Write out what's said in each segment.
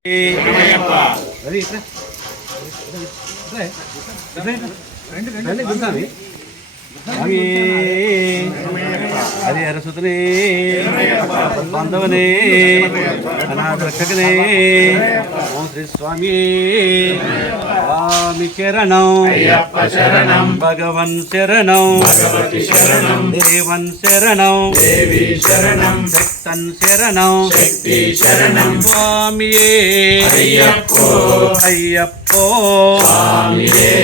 అది ఇట్లా. ఇట్లా. ఇట్లా, ఇట్లా. రండి, గుంటావి. స్వామి అది అరసుతనే బాంధవనే అనాథ రక్షకనే ఓం శ్రీ స్వామి స్వామి శరణం శరణం భగవన్ శరణం భగవతి శరణం దేవన్ శరణం దేవి శరణం శక్తన్ శరణం శక్తి శరణం స్వామియే అయ్యప్పో అయ్యప్పో స్వామియే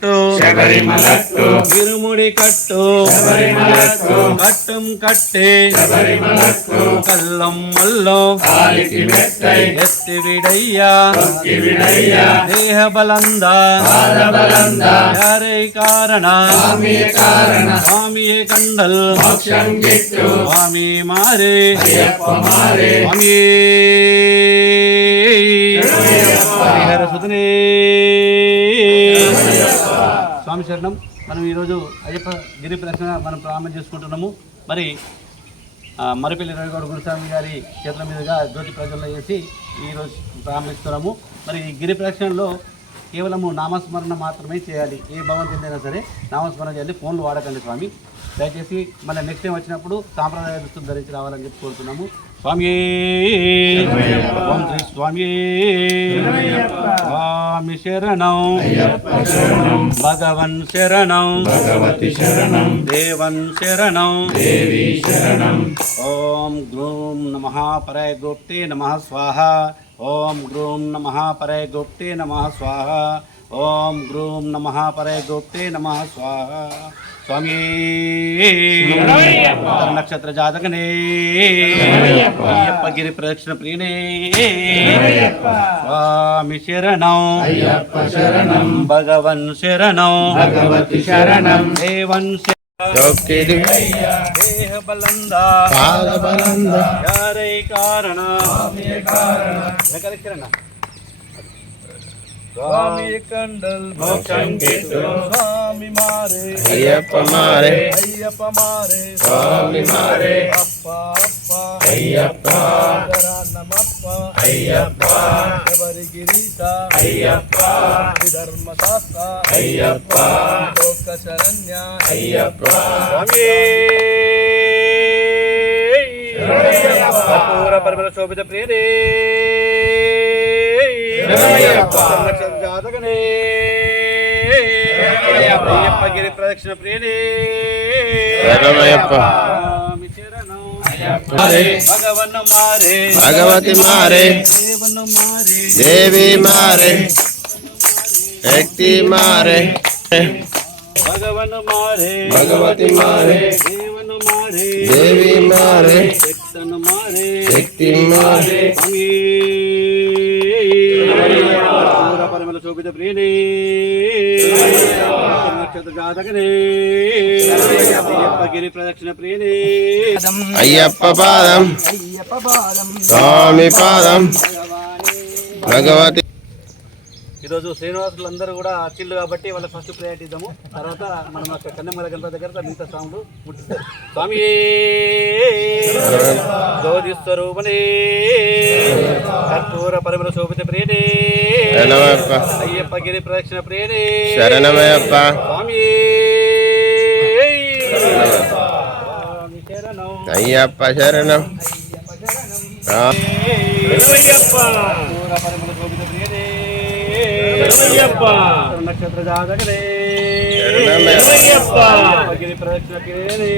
వల్లింకట్టు శబరిమలట్టు ఇరుముడి కట్టు శబరిమలట్టు కట్టం కట్టే శబరిమలట్టు కల్లం మల్లో కాలికి మెట్టై ఎత్తి విడయ్యా కొక్కి విడయ్యా దేహ బలంద పాద బలంద యారే కారణ స్వామియే కారణ స్వామియే కండల్ మోక్షం గిట్టు స్వామి మారే అయ్యప్ప మారే స్వామియే హరిహర సుతనే స్వామి శరణం. మనం ఈరోజు అయ్యప్ప గిరి ప్రశ్న మనం ప్రారంభం చేసుకుంటున్నాము. మరి మరిపల్లి రవిగౌడ గురుస్వామి గారి చేతుల మీదుగా జ్యోతి ప్రజల్లో వేసి ఈరోజు ప్రారంభిస్తున్నాము. మరి ఈ గిరి ప్రదక్షిణలో కేవలము నామస్మరణ మాత్రమే చేయాలి. ఏ భగవంతుడైనా సరే నామస్మరణ చేయాలి. ఫోన్లు వాడకండి స్వామి. దయచేసి మళ్ళీ నెక్స్ట్ టైం వచ్చినప్పుడు సాంప్రదాయ దుస్తులు ధరించి రావాలని చెప్పి కోరుతున్నాము. స్వామి ఓం శ్రీ స్వామి స్వామి శరణం. భగవన్ శరణం. భగవతి శరణం. దేవన్ శరణం. దేవి శరణం. ఓం గ్లూం నమ పరయ గోప్తే నమ స్వాహ. ఓం గ్లూం నమ పరయ గోప్తే నమ స్వాహ. ఓం గ్లూం నమ పరయ గోప్తే నమ స్వాహ. స్వామి. నక్షత్ర జాతకనే. అయ్యప్ప గిరి ప్రదక్షిణ ప్రియనే. స్వామి శరణం. అయ్యప్ప శరణం. భగవన్ శరణం. భగవతి శరణం. దేవన్ దేహ బలంద పాద బలంద యారై కారణ. కారణ. అయ్యప్ప మారే. అయ్యప్ప మారే. స్వామి మారే. అప్ప అప్ప. అయ్యప్ప. శరణమప్ప అయ్యప్ప. శబరి గిరీశ అయ్యప్ప. ధర్మశాస్త్ర అయ్యప్ప. లోక శరణ్య అయ్యప్ప. స్వామి. కర్పూర పరిమళ శోభిత సంరక్షణ జాతకనే అయ్యప్ప గిరి ప్రదక్షిణ ప్రియనే. భగవతి మారే. దేవన్ మారే. దేవి మారే. శక్తి మారే. భగవన్ మారే. భగవతి మారే. దేవన్ మారే. దేవి మారే. శక్తన్ మారే. శక్తి మారే. శోభిత ప్రియనే. నక్షత్ర జాతకనే అయ్యప్ప గిరి ప్రదక్షిణ ప్రియనే. అయ్యప్ప పాదం. స్వామి పాదం. భగవతి ఈరోజు శ్రీనివాసులు అందరూ కూడా అచ్చిళ్ళు కాబట్టి వాళ్ళ ఫస్ట్ ప్రయారిటీ ఇద్దాము. తర్వాత మనం అక్కడ కన్నెమ్మల గంట దగ్గర మిగతా స్వాములు ముట్టిస్తారు స్వామి జ్యోతి స్వరూపనే కర్పూర పరిమళ శోభిత ప్రియనే అయ్యప్ప గిరి ప్రదక్షిణ ప్రియనే. శరణమయ్యప్ప. స్వామి స్వామి శరణం. అయ్యప్ప శరణం. నక్షత్ర జాతకనే శరణమయ్యప్ప. అయ్యప్ప గిరి ప్రదక్షిణ ప్రియనే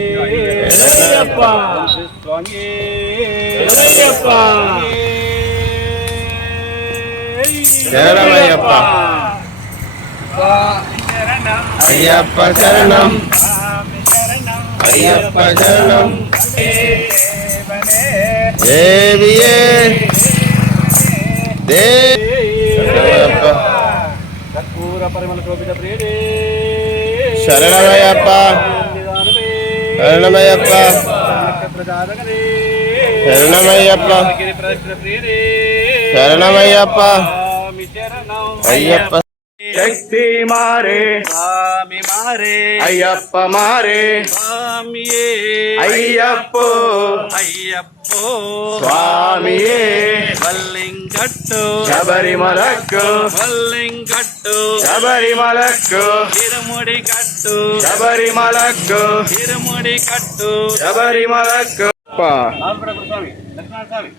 స్వామి శరణమయ్యప్ప. అయ్యప్ప శరణం అయ్యప్ప శరణం దేవియే దేవయ్యప్ప కర్పూర పరిమళ శోభిత ప్రియనే శరణమయ్యప్ప. శరణమయ్యప్ప. శరణమయ్యప్ప. శరణమయ్యప్ప. స్వామి శరణం. అయ్యప్ప. శక్తి మారే. స్వామి మారే. అయ్యప్ప మారే. స్వామియే అయ్యప్పో. అయ్యప్పో. స్వామియే వల్లింగట్టు శబరిమలకు వల్లింగట్టు శబరిమలకు ఇరుముడి కట్టు శబరిమలకు ఇరుముడి కట్టు శబరిమలకు రామపురం స్వామి లక్ష్మణ స్వామి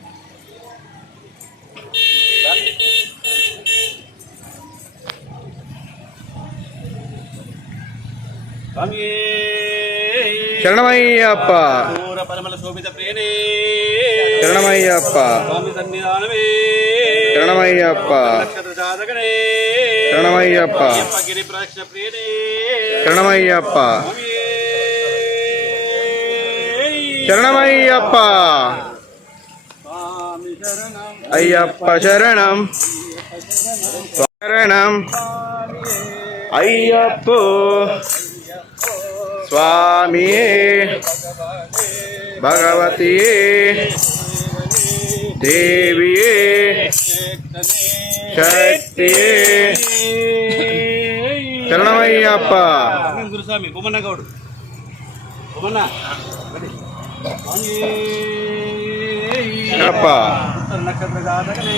శరణమయ్యప్ప పూర పరమల శోభిత ప్రియనే శరణమయ్యప్ప స్వామి సన్నిధానమే శరణమయ్యప్ప నక్షత్ర జాతకనే శరణమయ్యప్ప అయ్యప్ప గిరి ప్రదక్షిణ ప్రియనే శరణమయ్యప్ప స్వామి శరణమయ్యప్ప స్వామి శరణం అయ్యప్ప శరణం శరణం అయ్యప్ప స్వామియే భగవతియే దేవియే శక్తియే శరణమయ్యప్ప గురుస్వామి బొమ్మన్న గౌడు. బొమ్మన్న. ఉత్తర నక్షత్ర జాతకనే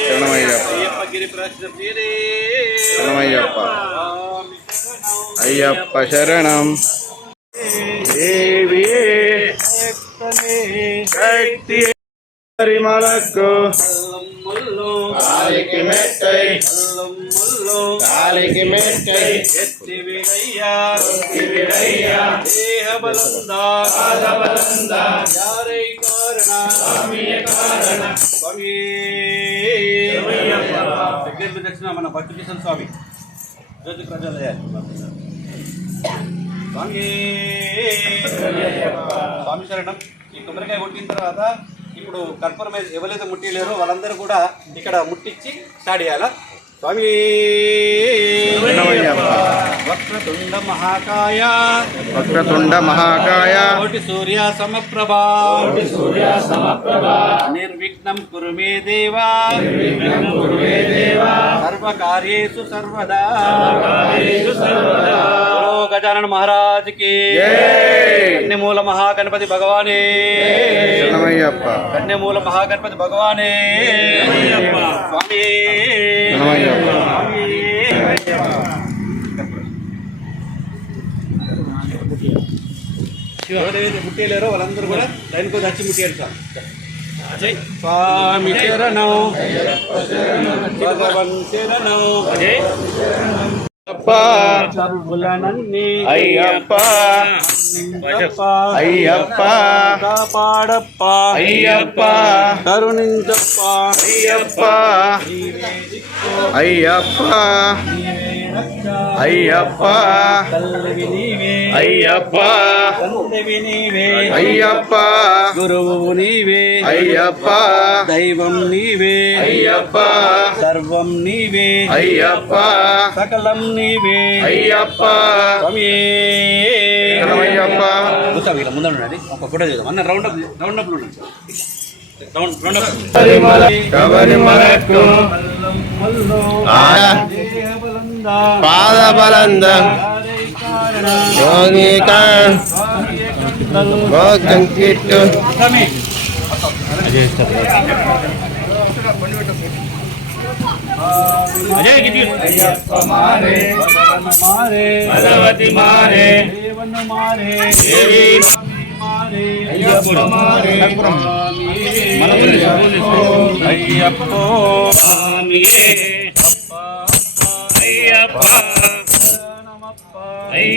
శరణమయ్యప్ప స్వామి శరణమయ్యప్ప జాతకనే శరణమయ్యప్ప అయ్యప్ప స్వామి శరణం. అయ్యప్ప శరణం దేవియే శక్తి పరిమళకు. కాలికి మెట్టై. కాలికి మెట్టై. ఎత్తి విడయ్యా దేహ బలందా యారై కారణ. స్వామి. చేసిన మన భక్తి కిషన్ స్వామి. జ్యోతి ప్రజలయ్య స్వామి స్వామి శరణం. ఈ కొబ్బరికాయ కొట్టిన తర్వాత ఇప్పుడు కర్పూరం ఎవరైతే ముట్టిలేరో వాళ్ళందరూ కూడా ఇక్కడ ముట్టించి స్టార్ట్ చేయాలా? స్వామి. వక్రతుండ మహాకాయ. వక్రతుండ మహాకాయ. కోటి సూర్య సమప్రభా. కోటి సూర్య సమప్రభా. నిర్విఘ్నం కురు మే దేవా. నిర్విఘ్నం కురు మే దేవా. సర్వకార్యేషు సర్వదా. కార్యేషు సర్వదా. గజానన మహారాజ్కి. కన్యమూల మహాగణపతి భగవానే. శరణమయ్యప్ప. కన్యమూల మహాగణపతి భగవానే. స్వామి. ముట్టేలేరో వాళ్ళందరూ కూడా లైన్ కొద్ది వచ్చి ముట్టారు సార్ జై స్వామి శరణం భగవన్ శరణం అప్ప సర్వులనన్ని అయ్యప్ప నిందప్ప, అయ్యప్ప కాపాడప్ప అయ్యప్ప కరుణించప్ప అయ్యప్ప. అయ్యప్ప. అయ్యప్ప. అయ్యప్ప అయ్యప్ప గురువు నీవే. అయ్యప్ప. దైవం నీవే. అయ్యప్ప. సర్వం నీవే. అయ్యప్ప. సకలం నీవే. అయ్యప్ప. ముందర ఉండండి. ఒక ఫోటో చేద్దాం అన్న రౌండ్ అప్ రౌండ్ అప్ ఉండండి. రౌండ్ రౌండ్ అప్ శబరిమల శబరిమలకు ఆయా పాదబలంద యోగిక మోక్షం కిట్టు భగవతి మారే దేవన్న మారే దేవి మారే అయ్యప్ప మారే అయ్యప్పో స్వామియే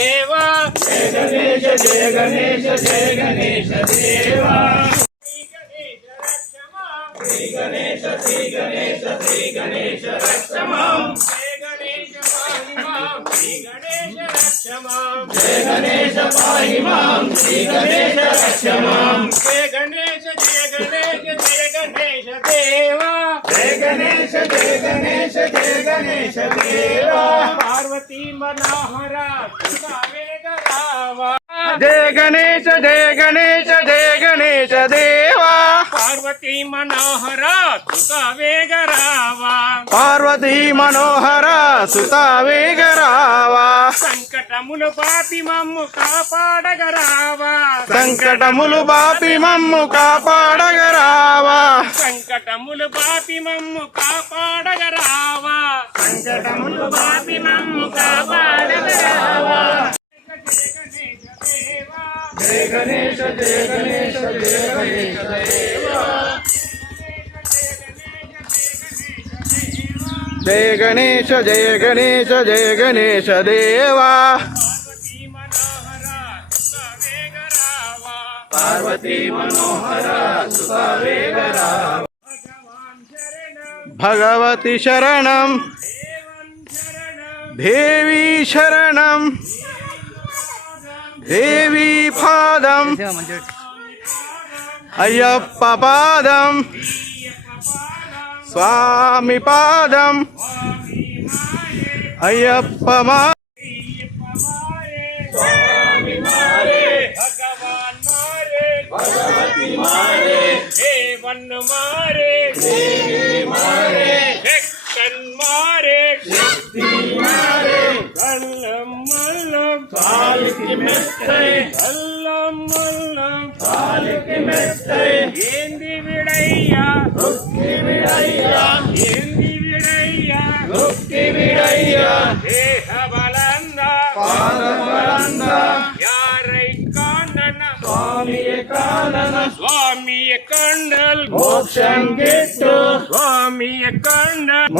దేవా జయ గణేశ జయ గణేశ జయ గణేశ దేవా శ్రీ గణేశ శ్రీ గణేశ శ్రీ గణేశ రక్షమాం జయ గణేశ పాహిమాం శ్రీ గణేశ రక్షమాం జయ గణేశ పాహిమాం శ్రీ గణేశ రక్షమాం జయ గణేశ జయ గణేశ జయ గణేశ దేవా పార్వతీ మనోహర వేగరావా జయ గణేశ జయ గణేశ జయ గణేశ దేవా పార్వతీ మనోహర సుత వేగరావా పార్వతీ మనోహర సుత వేగరావా సంకటములు పాపి మమ్ము కాపాడగరావా. సంకటములు బాపి మమ్ము కాపాడగరావా. సంకటములు పాపి మమ్ము కాపాడగరావా. సంకటములు పాపి మమ్ము కాపాడగరావా జయ గణేశ జయ గణేశ జయ గణేశ దేవా జయ గణేశ జయ గణేశ జయ గణేశ దేవా పార్వతీ మనోహర భగవతి శరణం देवी शरण। देवी पाद। अय्यप्पा स्वामी पाद। अय्यप्पा मारे मारे। मारे मारे। मारे मारे मारे। मारे கள்ளம் மல்லம் காலுக்கு மெத்தை. கள்ளம் மல்லம் காலுக்கு மெத்தை. ஏந்தி விடையா. முக்தி விடையா. ஏந்தி விடையா. முக்தி விடையா. தேக வளர்ந்தா பாதம் வளர்ந்தா. யாரை காணன சுவாமியை காணன சுவாமியை கண்டல் மோட்சம் கேட்டு. சுவாமியை கண்டல்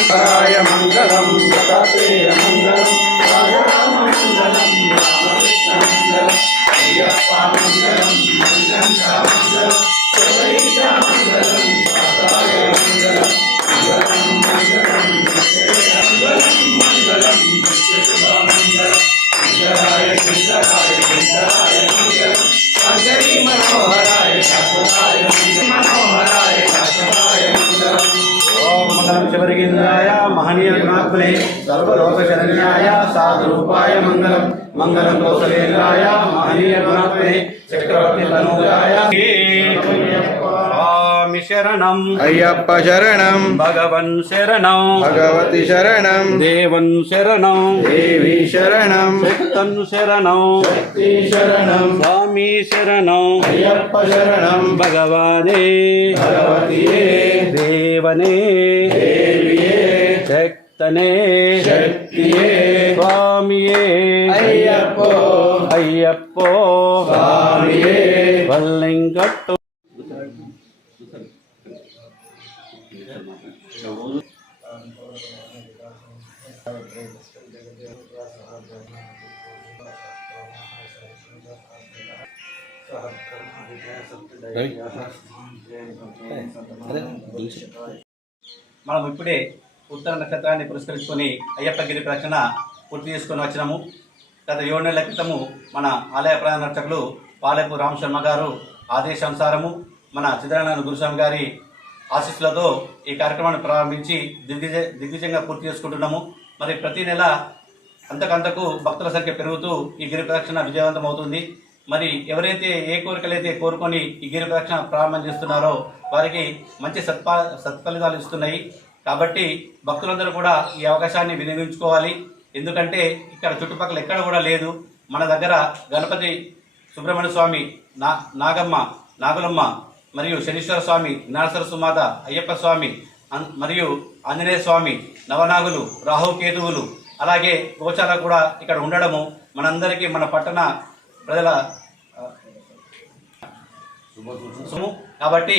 మంగళం మంగళం కౌసలేంద్రాయ మహనీయ గుణాత్మనే చక్రవర్తి తనూజాయ స్వామి శరణం. అయ్యప్ప శరణం. భగవన్ శరణం. భగవతి శరణం. దేవన్ శరణం. దేవి శరణం. శక్తన్ శరణం. శక్తి శరణం. స్వామి శరణం. అయ్యప్ప శరణం. భగవానే. భగవతియే. దేవనే. దేవియే. శక్తనే. శక్తియే. స్వామియే. అయ్యప్పో స్వామియే వల్లింగట్టు. మనం ఇప్పుడే ఉత్తర నక్షత్రాన్ని పురస్కరించుకొని అయ్యప్ప గిరి ప్రదక్షిణ పూర్తి చేసుకొని వచ్చినాము. గత ఏడు నెలల క్రితము మన ఆలయ ప్రధాన అర్చకులు పాలెపు రామశర్మ గారు ఆదేశానుసారము మన సిద్ధరానారాయణ గురుస్వామి గారి ఆశీస్సులతో ఈ కార్యక్రమాన్ని ప్రారంభించి దిగ్విజ దిగ్విజయంగా పూర్తి చేసుకుంటున్నాము. మరి ప్రతి నెల అంతకంతకు భక్తుల సంఖ్య పెరుగుతూ ఈ గిరి ప్రదక్షిణ విజయవంతం అవుతుంది. మరి ఎవరైతే ఏ కోరికలైతే కోరుకొని ఈ గిరి ప్రదక్షిణ ప్రారంభం చేస్తున్నారో వారికి మంచి సత్ప సత్ఫలితాలు ఇస్తున్నాయి. కాబట్టి భక్తులందరూ కూడా ఈ అవకాశాన్ని వినియోగించుకోవాలి. ఎందుకంటే ఇక్కడ చుట్టుపక్కల ఎక్కడ కూడా లేదు. మన దగ్గర గణపతి సుబ్రహ్మణ్య స్వామి నా నాగమ్మ నాగులమ్మ మరియు శనీశ్వర స్వామి జ్ఞానసర సుమాత అయ్యప్ప స్వామి మరియు ఆంజనేయ స్వామి నవనాగులు రాహుకేతువులు అలాగే గోచార కూడా ఇక్కడ ఉండడము మనందరికీ మన పట్టణ ప్రజల కాబట్టి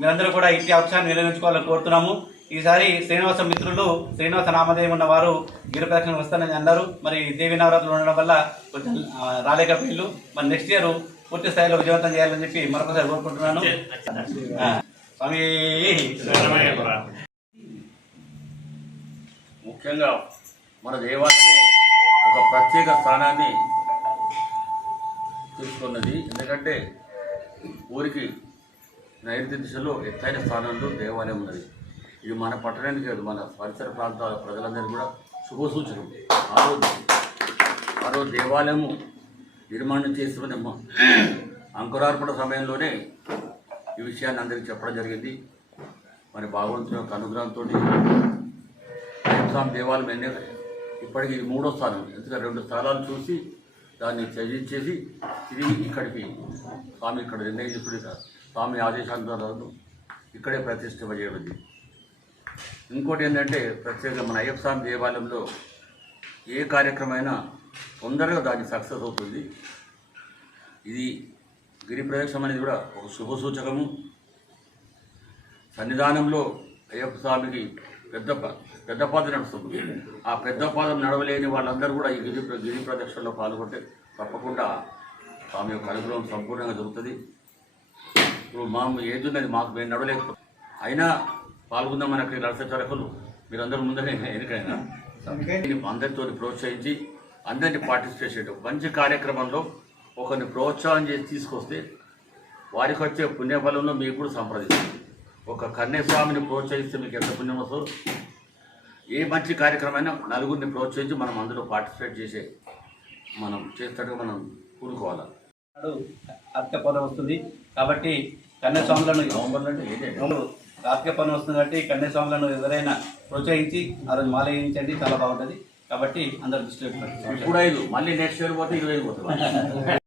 మీరందరూ కూడా ఇట్టి అవకాశాన్ని వినియోగించుకోవాలని కోరుతున్నాము. ఈసారి శ్రీనివాస మిత్రులు శ్రీనివాస నామధేయం ఉన్న వారు గిరి ప్రదక్షిణ వస్తానని అన్నారు. మరి దేవి నవరాత్రులు ఉండడం వల్ల కొంచెం ఆ, రాలేకపోయిళ్ళు మరి నెక్స్ట్ ఇయర్ పూర్తి స్థాయిలో విజయవంతం చేయాలని చెప్పి మరొకసారి కోరుకుంటున్నాను. స్వామి. ముఖ్యంగా మన దేవాలయమే ఒక ప్రత్యేక స్థానాన్ని తీసుకున్నది. ఎందుకంటే ఊరికి నైరుతి దిశలో ఎత్తైన స్థానంలో దేవాలయం ఉన్నది. ఇది మన పట్టణానికి కాదు మన పరిసర ప్రాంతాల ప్రజలందరికీ కూడా శుభ సూచన ఆరోజు రోజు దేవాలయము నిర్మాణం చేస్తున్న అంకురార్పణ సమయంలోనే ఈ విషయాన్ని అందరికీ చెప్పడం జరిగింది. మరి భగవంతుని యొక్క అనుగ్రహంతో స్వామి దేవాలయం ఎన్ని ఇప్పటికి ఇది మూడో స్థానం. ఎందుకంటే రెండు స్థానాలు చూసి దాన్ని త్యజించేసి తిరిగి ఇక్కడికి స్వామి ఇక్కడ నిర్ణయించుకుని స్వామి ఆదేశానుసారం ఇక్కడే ప్రతిష్ఠింపజేయబడింది. ఇంకోటి ఏంటంటే ప్రత్యేకంగా మన అయ్యప్ప స్వామి దేవాలయంలో ఏ కార్యక్రమైనా తొందరగా దాన్ని సక్సెస్ అవుతుంది. ఇది గిరి ప్రవేశం అనేది కూడా ఒక శుభ సూచకము. సన్నిధానంలో అయ్యప్ప స్వామికి పెద్ద పెద్ద పాదం నడుస్తుంది. ఆ పెద్ద పాదం నడవలేని వాళ్ళందరూ కూడా ఈ గిరి గిరి ప్రదక్షిణలో పాల్గొంటే తప్పకుండా స్వామి యొక్క అనుగ్రహం సంపూర్ణంగా దొరుకుతుంది. ఇప్పుడు మాకు ఏది ఉన్నది మాకు మేము నడవలేకపోతే అయినా పాల్గొందాం మనకి నడిచే తరఫులు మీరందరూ ముందరే ఎన్నికైనా అందరితో ప్రోత్సహించి అందరినీ పార్టిసిపేట్ చేయడం మంచి కార్యక్రమంలో ఒకరిని ప్రోత్సాహం చేసి తీసుకొస్తే వారికి వచ్చే పుణ్యఫలంలో మీకు కూడా సంప్రదిస్తుంది ఒక కన్యాస్వామిని ప్రోత్సహిస్తే మీకు ఎంత పుణ్యం వస్తుందో ఏ మంచి కార్యక్రమైనా నలుగురిని ప్రోత్సహించి మనం అందులో పార్టిసిపేట్ చేసే మనం చేస్తాడుగా మనం కూడుకోవాలి నాడు కార్తీక పౌర్ణమి వస్తుంది. కాబట్టి కన్యాస్వాములను నవంబర్లో అంటే ఏదే కార్తీక పౌర్ణమి వస్తుంది కాబట్టి కన్యాస్వాములను ఎవరైనా ప్రోత్సహించి ఆ రోజు మాల వేయించండి చాలా బాగుంటుంది. కాబట్టి అందరు దృష్టిలో పెట్టుకోండి. ఇప్పుడు ఐదు మళ్ళీ నెక్స్ట్ ఇయర్ పోతే ఇరవై ఐదు పోతుంది